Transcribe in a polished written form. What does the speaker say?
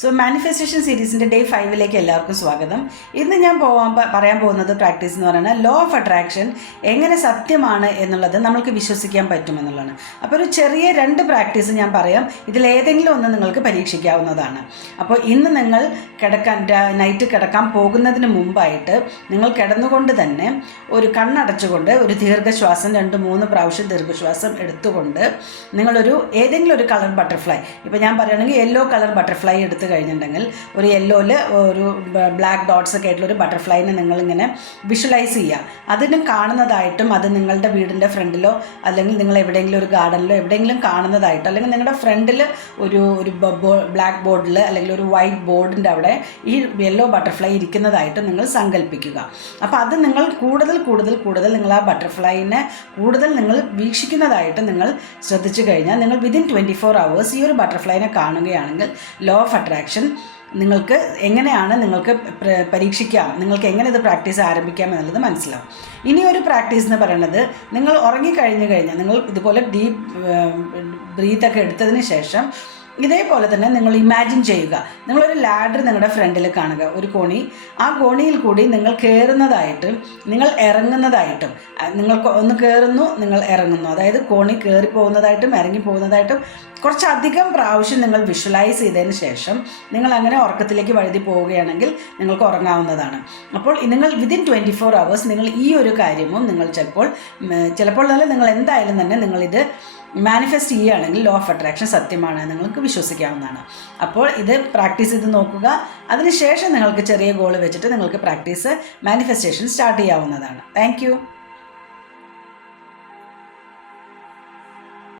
So manifestation സീരീസിൻ്റെ day 5 എല്ലാവർക്കും സ്വാഗതം. ഇന്ന് ഞാൻ പറയാൻ പോകുന്നത് പ്രാക്ടീസ് എന്ന് പറയുന്നത് ലോ ഓഫ് അട്രാക്ഷൻ എങ്ങനെ സത്യമാണ് എന്നുള്ളത് നമ്മൾക്ക് വിശ്വസിക്കാൻ പറ്റുമെന്നുള്ളതാണ്. അപ്പോൾ ഒരു ചെറിയ 2 പ്രാക്ടീസ് ഞാൻ പറയാം. ഇതിലേതെങ്കിലും ഒന്ന് നിങ്ങൾക്ക് പരീക്ഷിക്കാവുന്നതാണ്. അപ്പോൾ ഇന്ന് നിങ്ങൾ നൈറ്റ് കിടക്കാൻ പോകുന്നതിന് മുമ്പായിട്ട് നിങ്ങൾ കിടന്നുകൊണ്ട് തന്നെ ഒരു കണ്ണടച്ചുകൊണ്ട് ഒരു ദീർഘശ്വാസം 2-3 പ്രാവശ്യം ദീർഘശ്വാസം എടുത്തുകൊണ്ട് നിങ്ങളൊരു ഏതെങ്കിലും ഒരു കളർ ബട്ടർഫ്ലൈ, ഇപ്പോൾ ഞാൻ പറയുകയാണെങ്കിൽ യെല്ലോ കളർ ബട്ടർഫ്ലൈ എടുത്ത് കഴിഞ്ഞിട്ടുണ്ടെങ്കിൽ ഒരു യെല്ലോയിൽ ഒരു ബ്ലാക്ക് ഡോട്ട്സ് ഒക്കെ ആയിട്ടുള്ള ഒരു ബട്ടർഫ്ലൈനെ നിങ്ങളിങ്ങനെ വിഷ്വലൈസ് ചെയ്യുക. അതിന് കാണുന്നതായിട്ടും അത് നിങ്ങളുടെ വീടിൻ്റെ ഫ്രണ്ടിലോ അല്ലെങ്കിൽ നിങ്ങൾ എവിടെയെങ്കിലും ഒരു ഗാർഡനിലോ എവിടെയെങ്കിലും കാണുന്നതായിട്ടോ അല്ലെങ്കിൽ നിങ്ങളുടെ ഫ്രണ്ടിൽ ഒരു ബ്ലാക്ക് ബോർഡിൽ അല്ലെങ്കിൽ ഒരു വൈറ്റ് ബോർഡിൻ്റെ അവിടെ ഈ യെല്ലോ ബട്ടർഫ്ലൈ ഇരിക്കുന്നതായിട്ട് നിങ്ങൾ സങ്കല്പിക്കുക. അപ്പോൾ അത് നിങ്ങൾ കൂടുതൽ നിങ്ങൾ ആ ബട്ടർഫ്ലൈനെ കൂടുതൽ നിങ്ങൾ വീക്ഷിക്കുന്നതായിട്ട് നിങ്ങൾ ശ്രദ്ധിച്ചു കഴിഞ്ഞാൽ നിങ്ങൾ വിതിൻ 24 hours ഈ ഒരു ബട്ടർഫ്ലൈനെ കാണുകയാണെങ്കിൽ ലോ ഓഫ് അട്രാക്ഷൻ നിങ്ങൾക്ക് എങ്ങനെയാണ് നിങ്ങൾക്ക് പരീക്ഷിക്കാം, നിങ്ങൾക്ക് എങ്ങനെ ഇത് പ്രാക്ടീസ് ആരംഭിക്കാം എന്നുള്ളത് മനസ്സിലാവും. ഇനി ഒരു പ്രാക്ടീസ് എന്ന് പറയുന്നത് നിങ്ങൾ ഉറങ്ങിക്കഴിഞ്ഞ് കഴിഞ്ഞാൽ നിങ്ങൾ ഇതുപോലെ ഡീപ്പ് ബ്രീത്തൊക്കെ എടുത്തതിന് ശേഷം ഇതേപോലെ തന്നെ നിങ്ങൾ ഇമാജിൻ ചെയ്യുക. നിങ്ങളൊരു ലാഡർ നിങ്ങളുടെ ഫ്രണ്ടിൽ കാണുക, ഒരു കോണി. ആ കോണിയിൽ കൂടി നിങ്ങൾ കയറുന്നതായിട്ടും നിങ്ങൾ ഇറങ്ങുന്നതായിട്ടും, നിങ്ങൾക്ക് ഒന്ന് കയറുന്നു നിങ്ങൾ ഇറങ്ങുന്നു, അതായത് കോണി കയറി പോകുന്നതായിട്ടും ഇറങ്ങി പോകുന്നതായിട്ടും കുറച്ചധികം പ്രാവശ്യം നിങ്ങൾ വിഷ്വലൈസ് ചെയ്തതിന് ശേഷം നിങ്ങൾ അങ്ങനെ ഉറക്കത്തിലേക്ക് വഴുതി പോവുകയാണെങ്കിൽ നിങ്ങൾക്ക് ഉറങ്ങാവുന്നതാണ്. അപ്പോൾ നിങ്ങൾ വിതിൻ 24 hours നിങ്ങൾ ഈ ഒരു കാര്യവും നിങ്ങൾ ചിലപ്പോൾ തന്നെ നിങ്ങൾ എന്തായാലും തന്നെ നിങ്ങളിത് മാനിഫെസ്റ്റ് ചെയ്യുകയാണെങ്കിൽ ലോ ഓഫ് അട്രാക്ഷൻ സത്യമാണ് നിങ്ങൾക്ക് വിശ്വസിക്കാവുന്നതാണ്. അപ്പോൾ ഇത് പ്രാക്ടീസ് ചെയ്ത് നോക്കുക. അതിനുശേഷം നിങ്ങൾക്ക് ചെറിയ ഗോൾ വെച്ചിട്ട് നിങ്ങൾക്ക് പ്രാക്ടീസ് മാനിഫെസ്റ്റേഷൻ സ്റ്റാർട്ട് ചെയ്യാവുന്നതാണ്. താങ്ക്